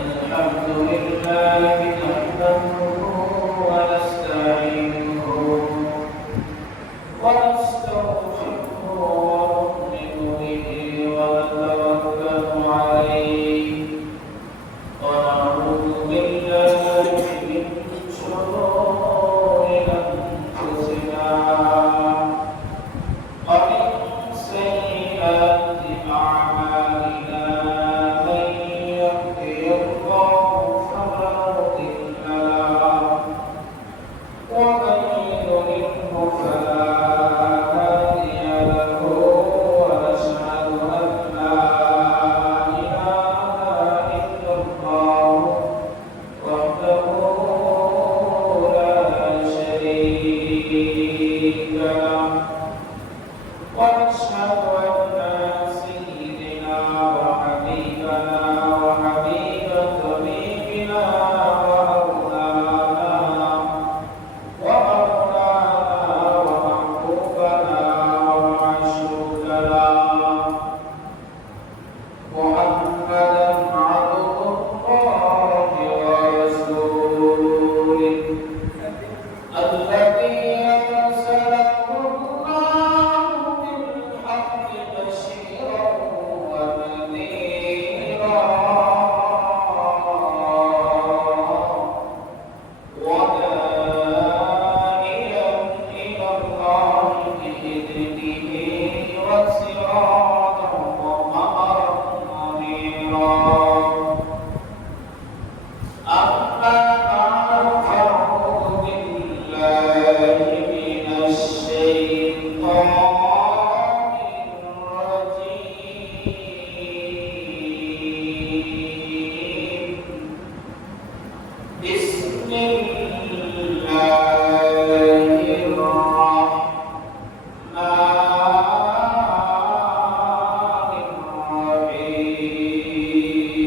الحمد لله نحمده ونستعينه ونستغفره ونؤمن به ونتوكل عليه ونعوذ بالله من شرور أنفسنا ومن سيئات أعمالنا من يهده الله فلا مضل له ومن يضلله فلا هادي له ونشهد أن لا إله إلا الله وحده لا شريك له ونشهد أن سيدنا وحبيبنا وحبيب طبيبنا ومولانا ومحبوبنا ومعشوقنا محمدا عبد الله ورسوله الذي أرسله الله بالحق بشيرا ونذيرا وداعيا إلى الله بإذنه وسراجا وقمرا منيرا أما بعد فأعوذ بالله من الشيطان الرجيم بسم الله الرحمن الرحيم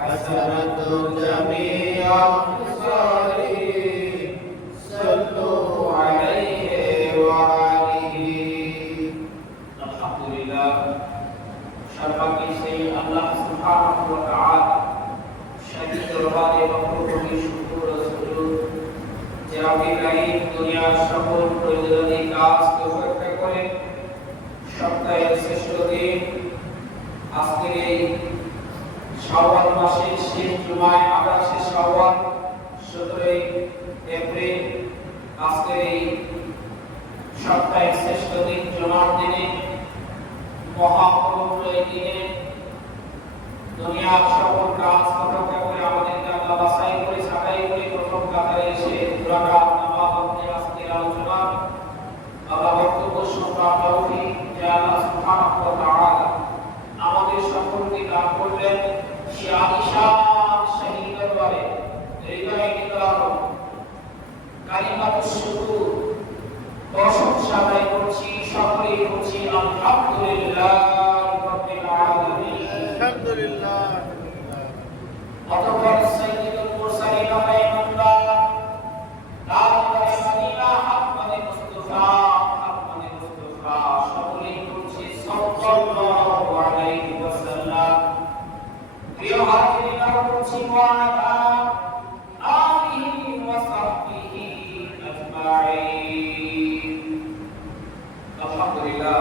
حسنة جميع خصاله صلوا عليه وآله الحمد لله সর্বাগ্রে সেই আল্লাহ সুবহানাহু ওয়া তাআলা শাহী দরবারে বকরতুল শুকর ও সুজুদ যে আপনি কারীম দুনিয়ার সকল প্রয়োজনীয় কাজকে উপেক্ষা করে সপ্তাহের শ্রেষ্ঠ দিন আজকের এই শাওয়াল মাসের শেষ জুমায় 28 শাওয়াল 17 এপ্রিল আজকের এই সপ্তাহের শ্রেষ্ঠ দিন জুমার দিনে মহাপবিত্র এই দিনে দুনিয়ার সকল কাজ উপেক্ষা করে আমাদেরকে আল্লাহ বাছাই করে ছাঁটাই করে প্রথম কাতারে এসে দুরাকাত নামাজ পড়তে আজকের আলোচনা আল্লাহ বক্তব্য শোনার তৌফিক যে আল্লাহ সুবহানাহু ওয়া তাআলা আমাদের সকলকে দান করলেন সে আলিশান শাহী দরবারে হৃদয়ে নিদান কালিমাতুশ শুকর প্রশংসা আদায় করছি সকলেই করছি আলহামদুলিল্লাহ রাব্বিল আলামিন আলহামদুলিল্লাহ অতঃপর সাইয়্যিদুল মুরসালিন ওয়া ইমামুল্লাহ লা ইলাহা ইল্লাল্লাহ মুহাম্মাদুর মুস্তাফা সকলেই করছি সাল্লাল্লাহু আলাইহি ওয়াসাল্লাম প্রিয় হাজিরিন করছি ওয়া আলা আলিহি ওয়া সাহবিহি আজমাইন আলহামদুলিল্লাহ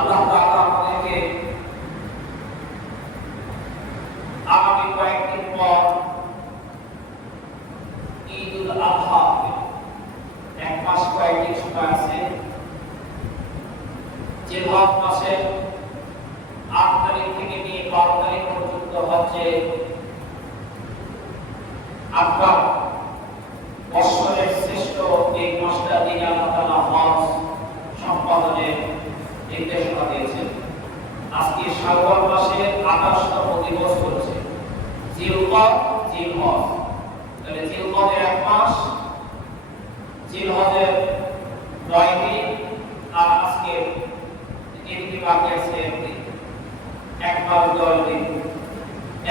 আল্লাহ তাআলা আমাদেরকে আগামী কয়েকদিন পর ঈদুল আযহা এক মাস কয়েকদিন সময় আছে জিলহজ মাসের 8 তারিখ থেকে নিয়ে 12 তারিখ পর্যন্ত হচ্ছে আপনার বছরের শ্রেষ্ঠ এই মাসটা দিনে আল্লাহ তাআলা হজ সম্পাদনের নির্দেশনা দিয়েছেন। আজকে শাওয়াল মাসের 28তম দিবস হচ্ছে জিলকদ জিলহজ, তাহলে জিলকদের এক মাস, জিলহজের 9 দিন, আর আজকে তিন দিন বাকি আছে, এক মাস 10 দিন,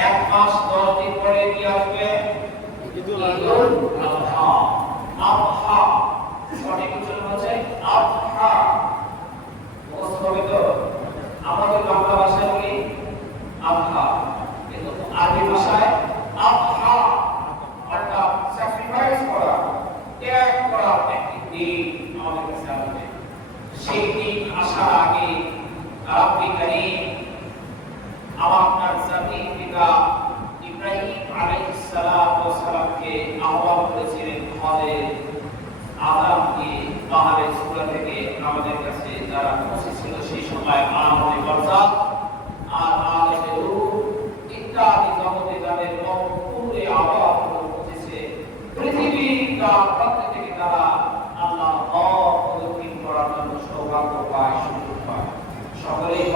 এক মাস 10 দিন পরে কি আসবে? ঈদুল আযহা। আযহা সঠিক উচ্চারণ হচ্ছে আযহা। বুঝতে তো আমাদের বাংলা ভাষায় বলি আযহা, কিন্তু আরবি ভাষায় আযহা অর্থাৎ স্যাক্রিফাইস করা, ত্যাগ করা একটি দিন আমাদের কাছে আসবে। সেই দিন আসার আগে রাব্বি কারীম আপনার জাতির পিতা ইব্রাহিম আলাইহিস সালামকে আহ্বান করেছিলেন হজের আযান দিয়ে পাহাড়ের চূড়া থেকে আমাদের কাছে যারা পৌঁছেছিল সেই সময় আলামে বরসাত আর আলামে রূহ ইত্যাদি জগতে যাদের পুরে আওয়াজ পৌঁছেছে, পৃথিবীর প্রান্ত থেকে তারা আল্লাহ প্রদক্ষিণ করার জন্য সৌভাগ্য পায়, সুযোগ পায়। সকলেই